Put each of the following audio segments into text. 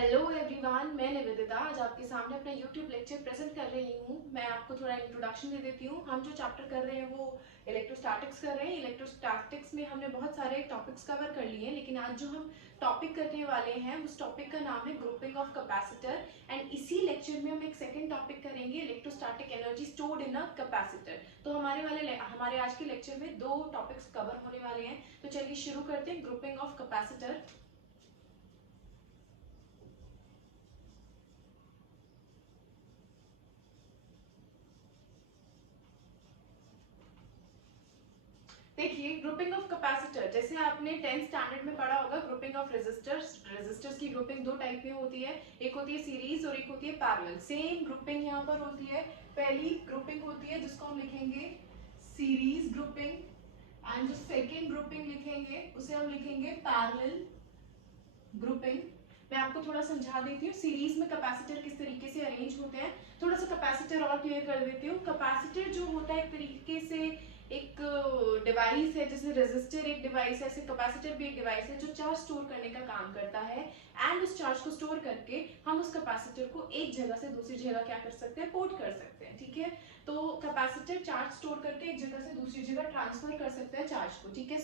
Hello everyone, मैं निवेदिता आज आपके सामने अपना यूट्यूब लेक्चर प्रेजेंट कर रही हूँ। मैं आपको थोड़ा इंट्रोडक्शन दे देती हूँ। हम जो चैप्टर कर रहे हैं वो इलेक्ट्रोस्टैटिक्स कर रहे हैं। इलेक्ट्रोस्टैटिक्स में हमने बहुत सारे टॉपिक्स कवर कर लिए हैं, लेकिन आज जो हम टॉपिक करने वाले हैं उस टॉपिक का नाम है ग्रुपिंग ऑफ कैपेसिटर। एंड इसी लेक्चर में हम एक सेकेंड टॉपिक करेंगे, electrostatic energy stored in a capacitor. तो हमारे आज के लेक्चर में दो टॉपिक्स कवर होने वाले हैं। तो चलिए शुरू करते हैं। Grouping of capacitor. देखिए, ग्रुपिंग ऑफ कैपेसिटर जैसे आपने 10th स्टैंडर्ड में पढ़ा होगा। ग्रुपिंग ऑफ रेजिस्टर्स की ग्रुपिंग दो टाइप में होती है, एक होती है सीरीज और एक होती है पैरेलल। सेम ग्रुपिंग यहाँ पर होती है। पहली ग्रुपिंग होती है जिसको हम लिखेंगे सीरीज ग्रुपिंग, एंड जो सेकेंड ग्रुपिंग लिखेंगे उसे हम लिखेंगे पैरेलल ग्रुपिंग। मैं आपको थोड़ा समझा देती हूँ सीरीज में कैपेसिटर किस तरीके से अरेंज होते हैं। थोड़ा सा कैपेसिटर और क्लियर कर देती हूँ। कैपेसिटर जो होता है एक तरीके से एक डिवाइस है, जैसे रेजिस्टर एक डिवाइस है, ऐसे कैपेसिटर भी एक डिवाइस है जो चार्ज स्टोर करने का काम करता है। एंड उस चार्ज को स्टोर करके हम उस कैपेसिटर को एक जगह से दूसरी जगह क्या कर सकते हैं, पोर्ट कर सकते हैं। ठीक है, तो कैपेसिटर चार्ज स्टोर करके एक जगह से दूसरी जगह ट्रांसफर कर सकता है चार्ज को। ठीक है,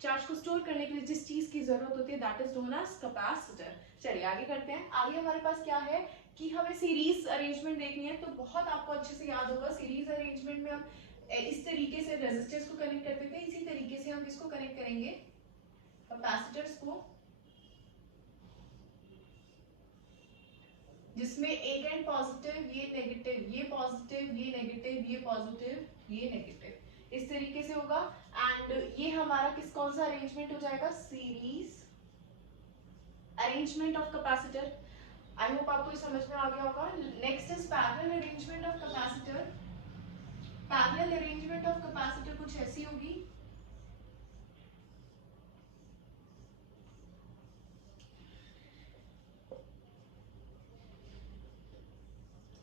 चार्ज को स्टोर करने के लिए जिस चीज की जरूरत होती है that is known as capacitor. चलिए आगे करते हैं। आगे हमारे पास क्या है कि हमें सीरीज अरेंजमेंट देखनी है। तो बहुत आपको अच्छे से याद होगा, सीरीज अरेंजमेंट में हम इस तरीके से रेजिस्टर्स को कनेक्ट करते थे, इसी तरीके से हम किसको कनेक्ट करेंगे, कैपेसिटर्स को, जिसमें एक एंड पॉजिटिव, ये नेगेटिव, ये पॉजिटिव, ये नेगेटिव, ये पॉजिटिव, ये नेगेटिव, इस तरीके से होगा। एंड ये हमारा कौन सा अरेंजमेंट हो जाएगा, series arrangement of capacitor. I hope आपको ये समझ में आ गया होगा। Next is parallel arrangement of capacitor. Parallel arrangement of capacitor कुछ ऐसी होगी।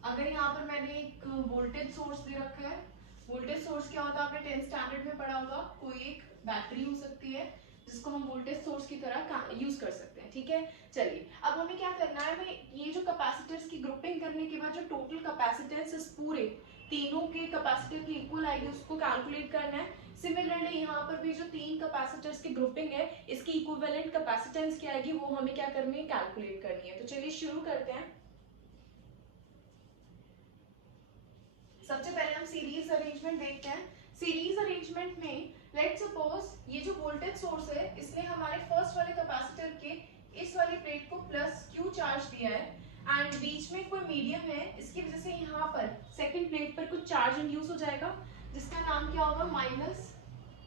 अगर यहाँ पर मैंने एक वोल्टेज सोर्स दे रखा है, वोल्टेज सोर्स क्या होता है आपने 10th स्टैंडर्ड में पढ़ा होगा। कोई एक बैटरी हो सकती है जिसको हम वोल्टेज सोर्स की तरह यूज कर सकते हैं। ठीक है, चलिए अब हमें क्या करना है, हमें ये जो कैपेसिटर्स की ग्रुपिंग करने के बाद जो टोटल कैपेसिटेंस इस पूरे तीनों के कैपेसिटर की इक्वल आएगी उसको कैलकुलेट करना है। सिमिलरली यहाँ पर भी जो तीन कैपेसिटर्स की ग्रुपिंग है इसकी इक्विवेलेंट कैपेसिटेंस क्या आएगी वो हमें क्या करनी है, कैलकुलेट करनी है। तो चलिए शुरू करते हैं। सबसे पहले हम सीरीज अरेंजमेंट देखते हैं। सीरीज अरेंजमेंट में लेट्स सपोज ये जो वोल्टेज सोर्स है इसने हमारे फर्स्ट वाले कैपेसिटर के इस वाली प्लेट को प्लस क्यू चार्ज दिया है, एंड बीच में कोई मीडियम है, इसकी वजह से यहाँ पर सेकंड प्लेट पर कुछ चार्ज इंड्यूस हो जाएगा जिसका नाम क्या होगा, माइनस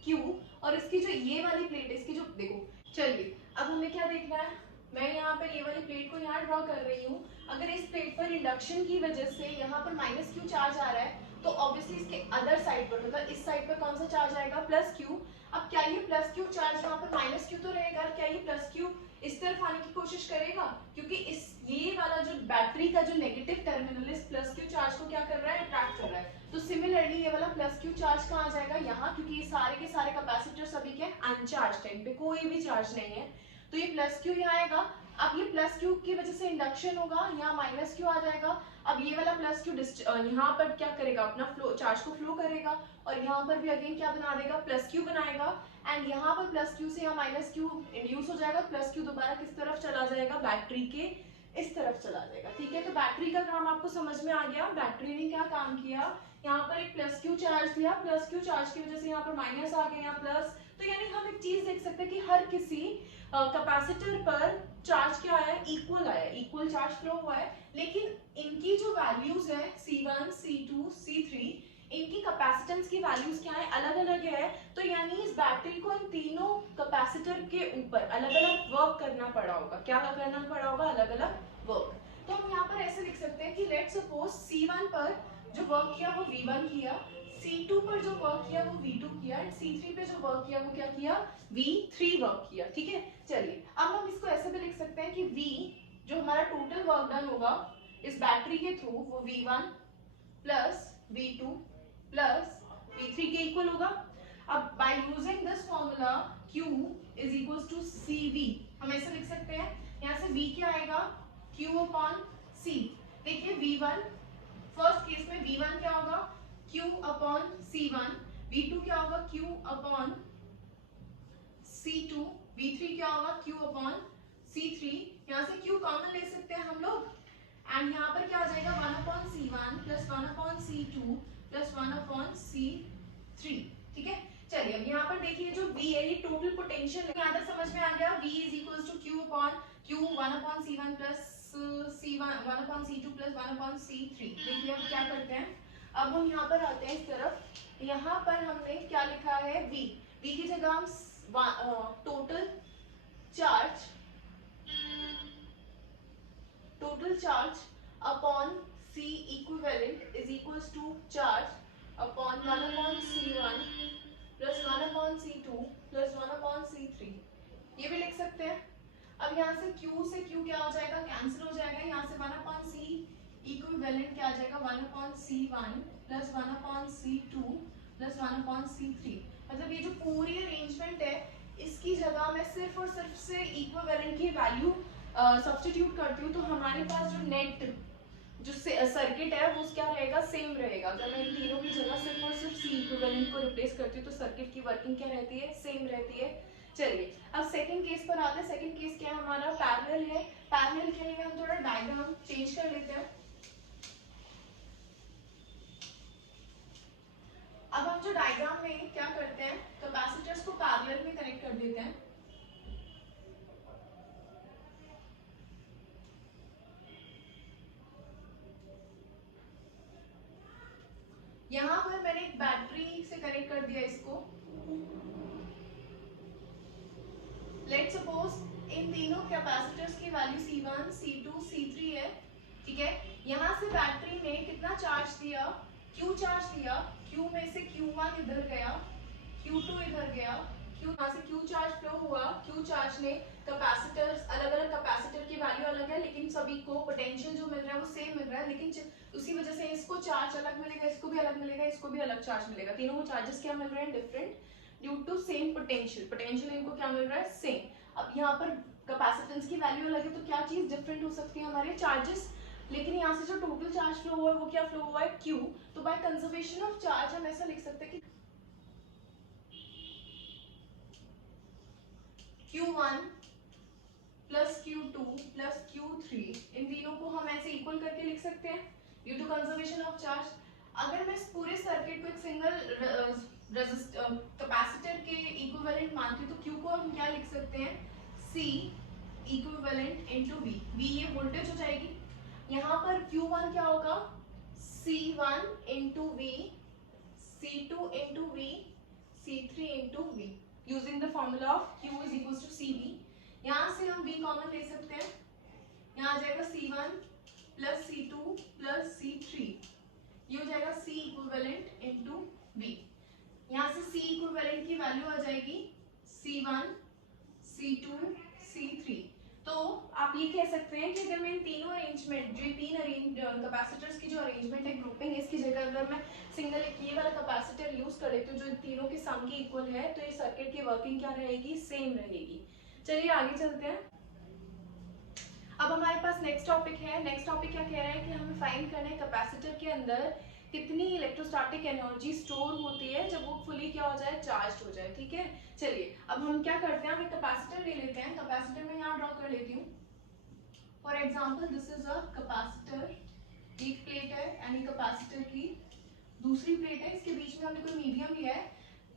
क्यू। और इसकी जो ये वाली प्लेट है, इसकी जो देखो, चलिए अब हमें क्या देखना है, मैं यहाँ पर ये वाली प्लेट को यहाँ ड्रॉ कर रही हूँ। अगर इस प्लेट पर इंडक्शन की वजह से यहाँ पर माइनस क्यू चार्ज आ रहा है तो ऑब्वियसली इसके अदर साइड पर, मतलब इस साइड पर कौन सा चार्ज आएगा, प्लस क्यू। अब क्या ये प्लस क्यू चार्ज यहाँ पर माइनस क्यू तो रहेगा, क्या ये प्लस क्यू इस तरफ आने की कोशिश करेगा, क्योंकि इस ये वाला जो बैटरी का जो नेगेटिव टर्मिनल इस प्लस क्यू चार्ज को क्या कर रहा है, अट्रैक्ट कर रहा है। तो सिमिलरली ये वाला प्लस क्यू चार्ज कहाँ आ जाएगा, यहाँ, क्योंकि ये सारे के सारे कैपेसिटर सभी के अनचार्ज है, इन पे कोई भी चार्ज नहीं है, तो ये प्लस क्यू यहाँ आएगा। अब ये प्लस क्यू की वजह से इंडक्शन होगा, यहाँ माइनस क्यू आ जाएगा। अब ये वाला प्लस क्यू यहाँ पर क्या करेगा, अपना फ्लो चार्ज को फ्लो करेगा, और यहाँ पर भी अगेन क्या बना देगा, प्लस क्यू बनाएगा। एंड यहाँ पर प्लस क्यू से यहाँ माइनस क्यू इंड्यूस हो जाएगा, प्लस क्यू दोबारा किस तरफ चला जाएगा, बैटरी के इस तरफ चला जाएगा। ठीक है, तो बैटरी का काम आपको समझ में आ गया। बैटरी ने क्या काम किया, यहाँ पर एक प्लस क्यू चार्ज दिया, प्लस क्यू चार्ज की वजह से यहाँ पर माइनस आ गया, यहाँ प्लस। तो यानी हम एक चीज देख सकते हैं कि हर किसी कैपेसिटर पर चार्ज क्या आया, इक्वल आया, इक्वल चार्ज फ्लो हुआ है। लेकिन इनकी जो वैल्यूज है C1, C2, C3, इनकी कैपेसिटेंस की वैल्यूज क्या है, अलग अलग है। तो यानी इस बैटरी को इन तीनों कैपेसिटर के ऊपर अलग अलग वर्क करना पड़ा होगा। क्या करना पड़ा होगा, अलग अलग वर्क। तो हम यहाँ पर ऐसे लिख सकते हैं कि लेट्स सपोज C1 पर जो वर्क किया वो V1 किया, C2 पर जो वर्क किया वो V2 किया, एंड C3 पे जो वर्क किया वो क्या किया, V3 वर्क किया। ठीक है, चलिए अब हम इसको ऐसे भी लिख सकते हैं कि V जो हमारा टोटल वर्क डन होगा इस बैटरी के थ्रू वो V1 plus V2 plus V3 के इक्वल होगा। अब by using this formula Q is equal to CV, हम ऐसे लिख सकते हैं, यहाँ से V क्या आएगा, Q अपॉन C। देखिए V1 फर्स्ट केस में V1 क्या होगा Q अपॉन C1, V2 क्या होगा Q अपॉन C2, V3 क्या होगा Q अपॉन C3। यहाँ से Q कॉमन ले सकते हैं हम लोग एंड यहाँ पर क्या आ जाएगा 1 upon C1 plus 1 upon C2 plus 1 upon C3। ठीक है, चलिए अब यहाँ पर देखिए जो V है ये टोटल पोटेंशियल है, यहाँ तक समझ में आ गया। V is equals to Q upon Q 1 upon C1 plus C1 1 upon C2 plus 1 upon C3। देखिए अब क्या करते हैं, अब हम यहाँ पर आते हैं इस तरफ। यहाँ पर हमने क्या लिखा है V की जगह हम total charge upon C equivalent is equals to charge upon 1 upon C1 plus 1 upon C2 plus 1 upon C3, ये भी लिख सकते हैं। अब यहाँ से Q से Q क्या हो जाएगा, कैंसिल हो जाएगा। यहाँ से 1 अपॉन C इक्विवेलेंट क्या आ जाएगा 1 upon C1 plus 1 upon C2 plus 1 upon C3। मतलब ये जो पूरी अरेंजमेंट है इसकी जगह मैं सिर्फ और सिर्फ से इक्विवेलेंट की वैल्यू सब्स्टिट्यूट करती हूँ, तो हमारे पास जो नेट जो सर्किट है वो क्या रहेगा, सेम रहेगा। अगर मैं इन तीनों की जगह सिर्फ और सिर्फ C इक्विवेलेंट को रिप्लेस करती हूँ तो सर्किट की वर्किंग क्या रहती है, सेम रहती है। चलिए अब सेकंड केस पर आते हैं। सेकंड केस क्या है हमारा, पैरेलल है। पैरेलल के लिए हम थोड़ा डायग्राम चेंज कर लेते हैं। अब हम जो डायग्राम में क्या करते हैं, कैपेसिटर्स को पैरेलल में कनेक्ट कर देते हैं। यहाँ पर मैंने एक बैटरी से कनेक्ट कर दिया इसको। लेट्स सपोज इन तीनों कैपेसिटर्स की वैल्यू C1, C2, C3 है। ठीक है, यहाँ से बैटरी ने कितना चार्ज दिया, Q चार्ज दिया। Q में से Q1 इधर गया, Q2 इधर गया, यहाँ से Q चार्ज फ्लो हुआ। Q चार्ज ने कैपेसिटर्स, अलग अलग कैपेसिटर की वैल्यू अलग है लेकिन सभी को पोटेंशियल जो मिल रहा है वो सेम मिल रहा है, लेकिन उसी वजह से इसको चार्ज अलग मिलेगा, इसको भी अलग मिलेगा, इसको भी अलग चार्ज मिलेगा। तीनों को चार्जेस क्या मिल रहे हैं, different, due to same potential. Potential इनको क्या मिल रहा है, सेम। अब यहाँ पर कैपेसिटेंस की वैल्यू अलग है तो क्या चीज डिफरेंट हो सकती है, हमारे चार्जेस। लेकिन यहाँ से जो टोटल चार्ज फ्लो हुआ है वो क्या फ्लो हुआ है, Q। तो बाय कंजर्वेशन ऑफ चार्ज हम ऐसा लिख सकते हैं कि Q1 plus Q2 plus Q3, इन तीनों को हम ऐसे इक्वल करके लिख सकते हैं due to conservation of charge. अगर मैं इस पूरे सर्किट को एक सिंगल कैपेसिटर के इक्विवेलेंट मानती हूँ तो Q को हम क्या लिख सकते हैं, C equivalent into V। V ये वोल्टेज हो जाएगी। यहाँ पर Q1 क्या होगा, C1 into V, C2 into V, C3 into V, using the formula of Q is equal to CV। यहाँ से हम V कॉमन ले सकते हैं, यहाँ आ जाएगा C1 plus C2 plus C3, ये हो जाएगा C इक्विवेलेंट इंटू V। यहाँ से C इक्विवेलेंट की वैल्यू आ जाएगी C1, C2, C3। तो आप ये कह सकते हैं कि अगर मैं इन तीनों अरेंजमेंट, जो तीन कैपेसिटर्स की जो अरेंजमेंट है, ग्रुपिंग है, इसकी जगह अगर मैं सिंगल एक ये वाला कैपेसिटर यूज कर लेती हूँ जो तीनों के सम के इक्वल है, तो ये सर्किट की वर्किंग क्या रहेगी, सेम रहेगी। चलिए आगे चलते हैं। अब हमारे पास नेक्स्ट टॉपिक है। नेक्स्ट टॉपिक क्या कह रहा है कि हमें फाइंड करना है कैपेसिटर के अंदर कितनी इलेक्ट्रोस्टैटिक एनर्जी स्टोर होती है जब वो फुली क्या हो जाए, चार्ज हो जाए। ठीक है, चलिए अब हम क्या करते हैं, हम एक कैपेसिटर ले लेते हैं। कैपेसिटर में यहाँ ड्रॉ कर लेती हूँ। For example this is a capacitor, एक प्लेट है यानी कैपेसिटर की दूसरी प्लेट है, इसके बीच में हमने कोई मीडियम लिया है।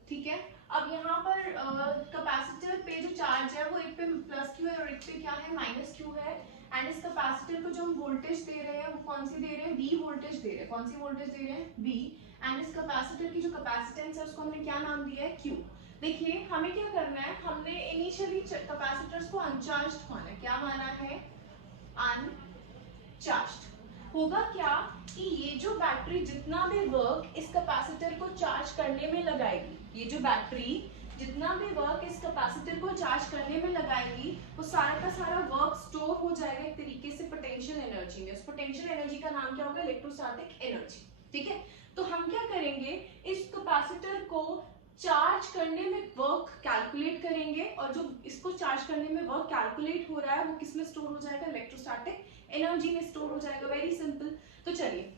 ठीक है, अब यहाँ पर कैपेसिटर पे जो चार्ज है वो एक पे प्लस क्यू है और एक पे क्या है, माइनस क्यू है। एंड इस कैपेसिटर को जो हम वोल्टेज दे रहे हैं वो कौन सी दे रहे हैं, V वोल्टेज दे रहे हैं। कौन सी वोल्टेज दे रहे हैं, V। एंड इस कैपेसिटर की जो कैपेसिटेंस है उसको हमने क्या नाम दिया है, Q। देखिए हमें क्या करना है, हमने इनिशियली कैपेसिटर्स को अनचार्ज्ड माना है। क्या माना है, अनचार्ज्ड। होगा क्या कि ये जो बैटरी जितना भी वर्क इस कैपेसिटर को चार्ज करने में लगाएगी, ये जो बैटरी जितना भी वर्क इस कैपेसिटर को चार्ज करने में लगाएगी वो सारा का सारा वर्क स्टोर हो जाएगा एक तरीके से पोटेंशियल एनर्जी में। उस पोटेंशियल एनर्जी का नाम क्या होगा, इलेक्ट्रोस्टैटिक एनर्जी। ठीक है, तो हम क्या करेंगे, इस कैपेसिटर को चार्ज करने में वर्क कैलकुलेट करेंगे और जो इसको चार्ज करने में वर्क कैलकुलेट हो रहा है वो किसमें स्टोर हो जाएगा, इलेक्ट्रोस्टैटिक एनर्जी में स्टोर हो जाएगा, वेरी सिंपल। तो चलिए,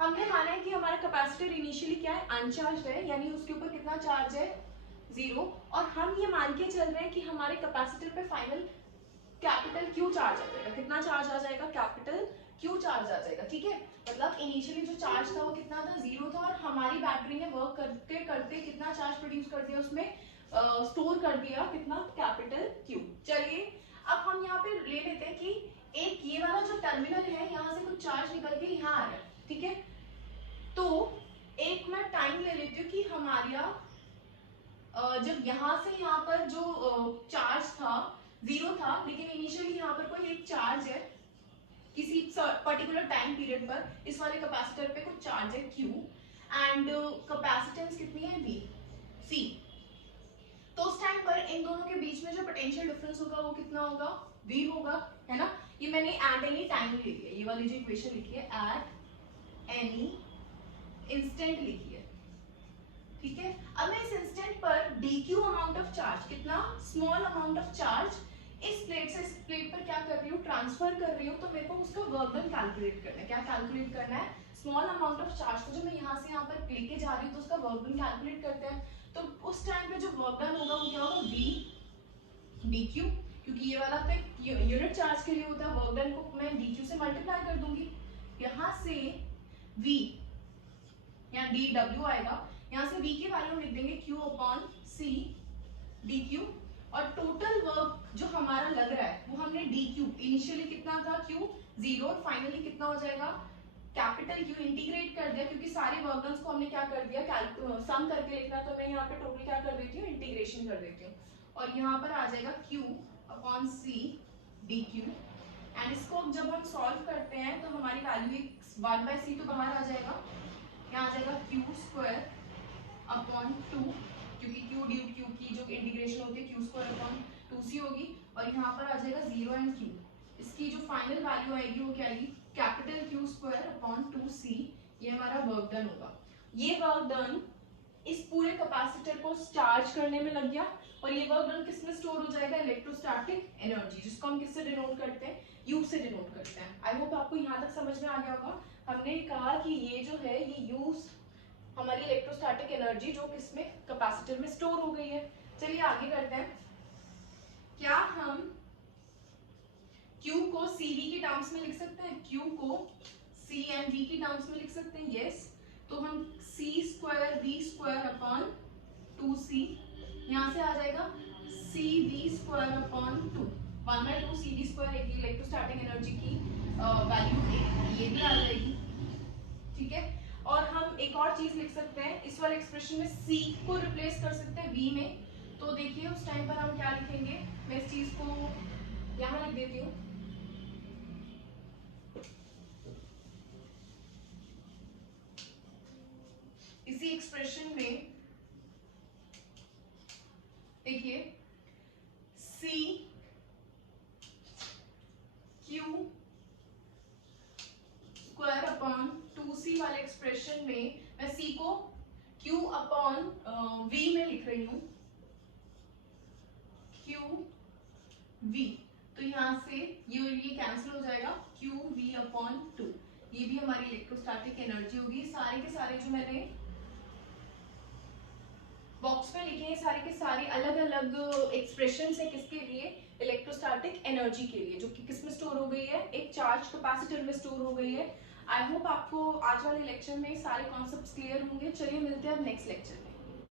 हमने माना है कि हमारा कैपेसिटर इनिशियली क्या है, अनचार्ज है, यानी उसके ऊपर कितना चार्ज है, 0। और हम ये मान के चल रहे हैं कि हमारे कैपेसिटर पे फाइनल कैपिटल क्यू चार्ज आ जाएगा। कितना चार्ज आ जाएगा, कैपिटल क्यू चार्ज आ जाएगा, ठीक है। मतलब इनिशियली जो चार्ज था वो कितना था, 0 था, और हमारी बैटरी ने वर्क करते करते कितना चार्ज प्रोड्यूस कर दिया, उसमें स्टोर कर दिया कितना, कैपिटल क्यू। चलिए अब हम यहाँ पे ले लेते हैं कि एक ये वाला जो टर्मिनल है, यहाँ से कुछ चार्ज निकल के यहाँ आ रहा है, ठीक है। तो एक मैं टाइम ले लेती हूँ कि हमारा जब यहाँ से यहाँ पर जो चार्ज था 0 था, लेकिन इनिशियली यहाँ पर कोई एक चार्ज है किसी पर्टिकुलर टाइम पीरियड पर, इस वाले कैपेसिटर पे कुछ चार्ज है Q एंड कैपेसिटेंस कितनी है V C। तो उस टाइम पर इन दोनों के बीच में जो पोटेंशियल डिफरेंस होगा वो कितना होगा, V होगा, है ना। ये मैंने एट एनी टाइम लिखी है, ये वाली जो इक्वेशन लिखी है एट एनी इंस्टेंट लिखी है, ठीक है। अब मैं इस इंस्टेंट पर dq अमाउंट ऑफ चार्ज, कितना स्मॉल अमाउंट ऑफ चार्ज इस प्लेट से इस प्लेट पर क्या कर रही हूँ, ट्रांसफर कर रही हूँ। तो मेरे को उसका वर्क डन कैलकुलेट करना है। क्या कैलकुलेट करना है, स्मॉल अमाउंट ऑफ चार्ज को जो मैं यहाँ से यहाँ पर लेके जा रही हूँ, तो उसका वर्क डन कैलकुलेट करते हैं। तो उस टाइम पे जो वर्क डन होगा वो क्या होगा, v dq, क्योंकि ये वाला तो यूनिट चार्ज के लिए होता है, वर्क डन को मैं dq से मल्टीप्लाई कर दूंगी। यहाँ से v यहाँ dw आएगा, यहाँ से v की वैल्यू लिख देंगे q अपॉन c dq, और टोटल वर्क जो हमारा लग रहा है वो हमने dq, इनिशियली कितना था q 0, और फाइनली कितना हो जाएगा, कैपिटल Q इंटीग्रेट कर दिया, क्योंकि सारे वर्क डन्स को हमने क्या कर दिया, सम करके लिखना, तो मैं यहाँ पे टोटल क्या कर देती हूँ, इंटीग्रेशन कर देती हूँ, और यहाँ पर आ जाएगा q upon c dq। And इसको जब हम सॉल्व करते हैं तो हमारी वैल्यू 1/c तो बाहर आ जाएगा, यहाँ आ जाएगा q² अपॉन 2, क्योंकि q ड्यू q की जो इंटीग्रेशन होती है q² अपॉन 2c होगी, और यहाँ पर आ जाएगा 0 एंड q। इसकी जो फाइनल वैल्यू आएगी वो क्या आएगी, कैपिटल q² अपॉन 2c। ये हमारा वर्क डन होगा। ये वर्क डन इस पूरे कैपेसिटर को चार्ज करने में लग गया, और ये वर्क डन किसमें स्टोर हो जाएगा, इलेक्ट्रोस्टैटिक एनर्जी, जिसको हम किससे डिनोट करते हैं, U से डिनोट करते हैं। आई होप आपको यहाँ तक समझ में आ गया होगा। हमने कहा कि ये जो है ये U हमारी इलेक्ट्रोस्टैटिक एनर्जी जो किसमें, कैपेसिटर में स्टोर हो गई है। चलिए आगे करते हैं। क्या हम Q को CV के टर्म्स में लिख सकते हैं, Q को C एंड V के टर्म्स में लिख सकते हैं, यस। तो हम C² V² अपॉन 2C, यहाँ से आ जाएगा CV² अपॉन 2, 1/2 CV² एक इलेक्ट्रोस्टैटिक एनर्जी की वैल्यू ये भी आ जाएगी, ठीक है। और हम एक और चीज लिख सकते हैं, इस वाले एक्सप्रेशन में C को रिप्लेस कर सकते हैं V में। तो देखिए उस टाइम पर हम क्या लिखेंगे, मैं इस चीज को यहाँ लिख देती हूँ। इसी एक्सप्रेशन में देखिए C Q² अपॉन 2C वाले एक्सप्रेशन में मैं C को Q अपॉन V में लिख रही हूँ, QV। तो यहाँ से ये कैंसिल हो जाएगा, QV अपॉन 2। ये भी हमारी इलेक्ट्रोस्टैटिक एनर्जी होगी। सारे के सारे जो मैंने बॉक्स में लिखे हैं, सारे के सारे अलग अलग एक्सप्रेशन है किसके लिए, इलेक्ट्रोस्टैटिक एनर्जी के लिए, जो कि किस में स्टोर हो गई है, एक चार्ज कैपेसिटर में स्टोर हो गई है। आई होप आपको आज वाले लेक्चर में सारे कॉन्सेप्ट्स क्लियर होंगे। चलिए मिलते हैं अब नेक्स्ट लेक्चर में।